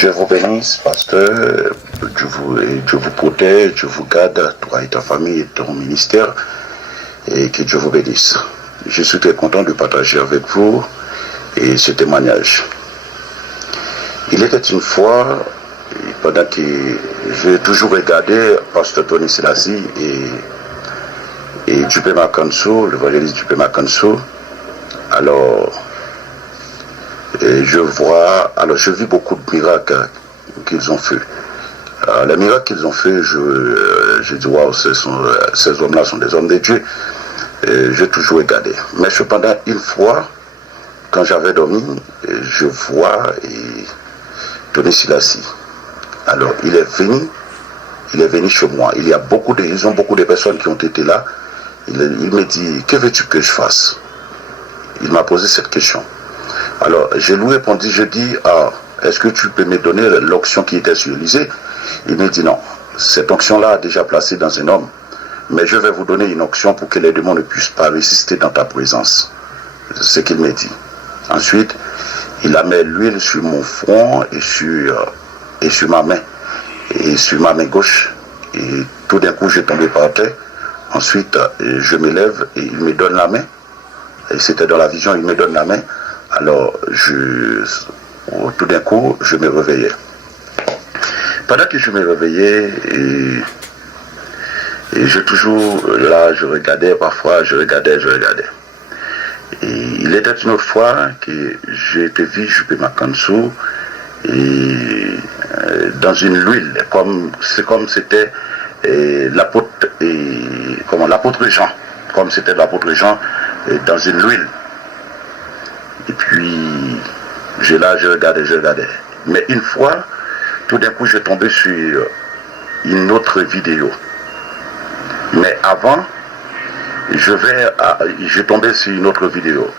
Dieu vous bénisse, pasteur. Dieu vous protège, Dieu vous garde, toi et ta famille et ton ministère. Et que Dieu vous bénisse. Je suis très content de partager avec vous et ce témoignage. Il était une fois, pendant que j'ai toujours regardé pasteur Tony Selassie et Dupé Makanso, l'évangéliste Dupé Makanso. Alors, je vis beaucoup de miracles qu'ils ont fait. Les miracles qu'ils ont fait, je dis, waouh, ces hommes-là sont des hommes de Dieu. J'ai toujours regardé. Mais cependant, une fois, quand j'avais dormi, je vois Tony Selassie. Alors, il est venu chez moi. Ils ont beaucoup de personnes qui ont été là. Il me dit, que veux-tu que je fasse? Il m'a posé cette question. Alors, je lui ai répondu, je dis, est-ce que tu peux me donner l'onction qui était sur Élysée? Il me dit non, cette onction-là a déjà placé dans un homme, mais je vais vous donner une onction pour que les démons ne puissent pas résister dans ta présence. C'est ce qu'il me dit. Ensuite, il a mis l'huile sur mon front et sur ma main, et sur ma main gauche, et tout d'un coup, j'ai tombé par terre. Ensuite, je me lève et il me donne la main, et c'était dans la vision, il me donne la main. Alors, tout d'un coup, je me réveillais. Pendant que je me réveillais, et je regardais, parfois, je regardais. Et il était une autre fois que j'ai été vu Dupé Makanso dans une huile, c'est comme c'était l'apôtre Jean, comme c'était l'apôtre Jean dans une huile. Et puis, je regardais. Mais une fois, tout d'un coup, je tombais sur une autre vidéo. Mais avant, je tombais sur une autre vidéo.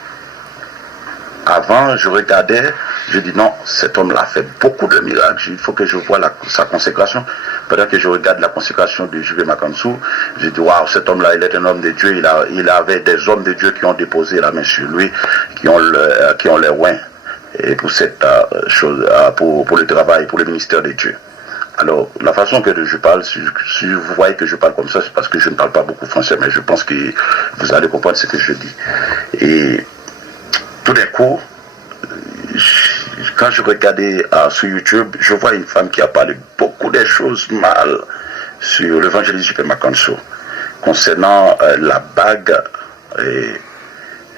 Avant, je regardais, je dis non, cet homme-là fait beaucoup de miracles. Il faut que je voie sa consécration. Pendant que je regarde la consécration de Dupé Makanso, je dis waouh, cet homme-là, il est un homme de Dieu. Il avait des hommes de Dieu qui ont déposé la main sur lui, qui ont les oins et pour cette chose, pour le travail, pour le ministère de Dieu. Alors, la façon que je parle, si vous voyez que je parle comme ça, c'est parce que je ne parle pas beaucoup français, mais je pense que vous allez comprendre ce que je dis. Et tout d'un coup, quand je regardais sur YouTube, je vois une femme qui a parlé beaucoup de choses mal sur l'évangéliste Dupé Makanso concernant la bague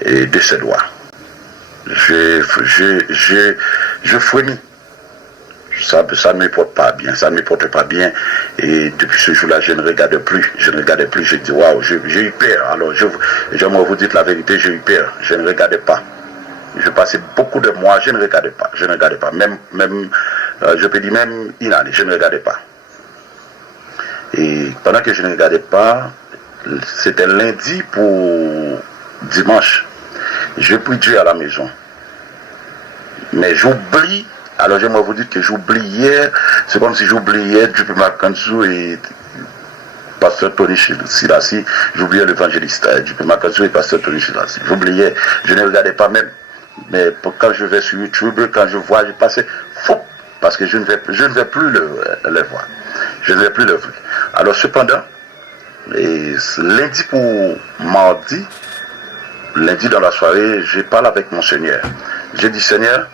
et de ses doigts. Je frémis. Ça ne me porte pas bien, et depuis ce jour-là, je ne regardais plus, je dis waouh, j'ai eu peur. Alors, j'aimerais vous dire la vérité, j'ai eu peur, je ne regardais pas. Je passais beaucoup de mois, je ne regardais pas, même je peux dire même une année, je ne regardais pas. Et pendant que je ne regardais pas, c'était lundi pour dimanche, je prie Dieu à la maison, mais j'oublie. Alors j'aimerais vous dire que j'oubliais, c'est comme si j'oubliais Dupé Makanso et pasteur Tony Selassie, j'oubliais l'évangéliste Dupé Makanso et pasteur Tony Selassie. J'oubliais, je ne regardais pas même. Mais quand je vais sur YouTube, quand je vois, je passais fou, parce que je ne vais plus les voir. Je ne vais plus les voir. Alors cependant, lundi pour mardi, lundi dans la soirée, je parle avec mon Seigneur. J'ai dit Seigneur,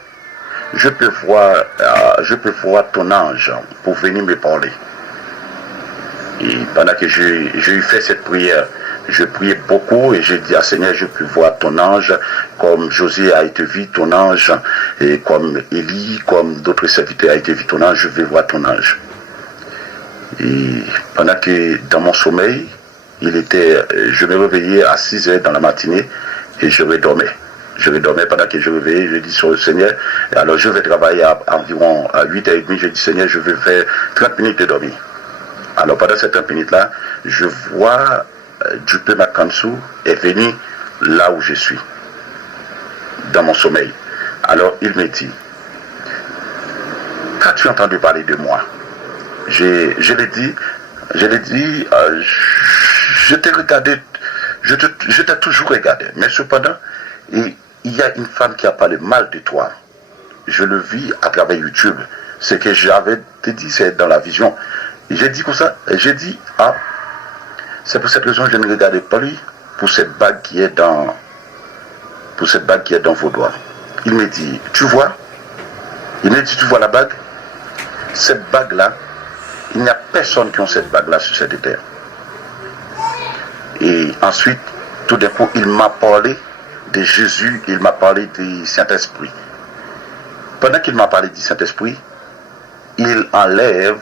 je peux voir ton ange pour venir me parler. Et pendant que j'ai eu fait cette prière, je priais beaucoup et j'ai dit à Seigneur, je peux voir ton ange comme José a été vu ton ange, et comme Élie, comme d'autres serviteurs a été vu ton ange, je vais voir ton ange. Et pendant que dans mon sommeil, je me réveillais à 6 heures dans la matinée et je redormais. Pendant que je réveillais, je dis sur le Seigneur, alors je vais travailler environ à 8h30, je dis Seigneur, je vais faire 30 minutes de dormir. Alors pendant ces 30 minutes-là, je vois Dupé Makanso est venu là où je suis, dans mon sommeil. Alors il me dit, qu'as-tu entendu parler de moi? Je l'ai dit, je t'ai regardé, je t'ai toujours regardé, mais cependant, il y a une femme qui a parlé mal de toi. Je le vis à travers YouTube. Ce que j'avais dit, c'est dans la vision. J'ai dit comme ça, j'ai dit, ah, c'est pour cette raison que je ne regardais pas lui, pour cette bague qui est dans vos doigts. Il me dit, tu vois? Il me dit, tu vois la bague? Cette bague-là, il n'y a personne qui a cette bague-là sur cette terre. Et ensuite, tout d'un coup, il m'a parlé de Jésus, il m'a parlé du Saint-Esprit. Pendant qu'il m'a parlé du Saint-Esprit, il enlève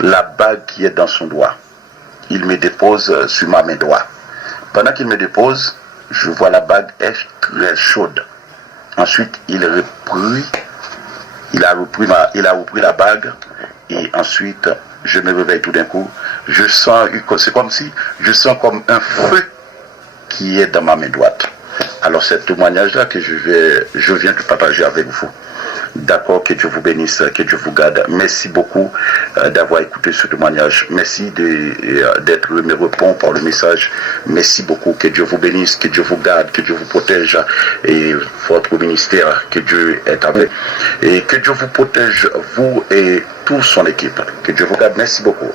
la bague qui est dans son doigt. Il me dépose sur ma main droite. Pendant qu'il me dépose, je vois la bague est très chaude. Ensuite, il a repris la bague et ensuite, je me réveille tout d'un coup. C'est comme si je sens comme un feu qui est dans ma main droite. Alors, c'est ce témoignage-là que je viens de partager avec vous. D'accord, que Dieu vous bénisse, que Dieu vous garde. Merci beaucoup d'avoir écouté ce témoignage. Merci d'être me répond par le message. Merci beaucoup, que Dieu vous bénisse, que Dieu vous garde, que Dieu vous protège et votre ministère, que Dieu est avec. Et que Dieu vous protège, vous et toute son équipe. Que Dieu vous garde. Merci beaucoup.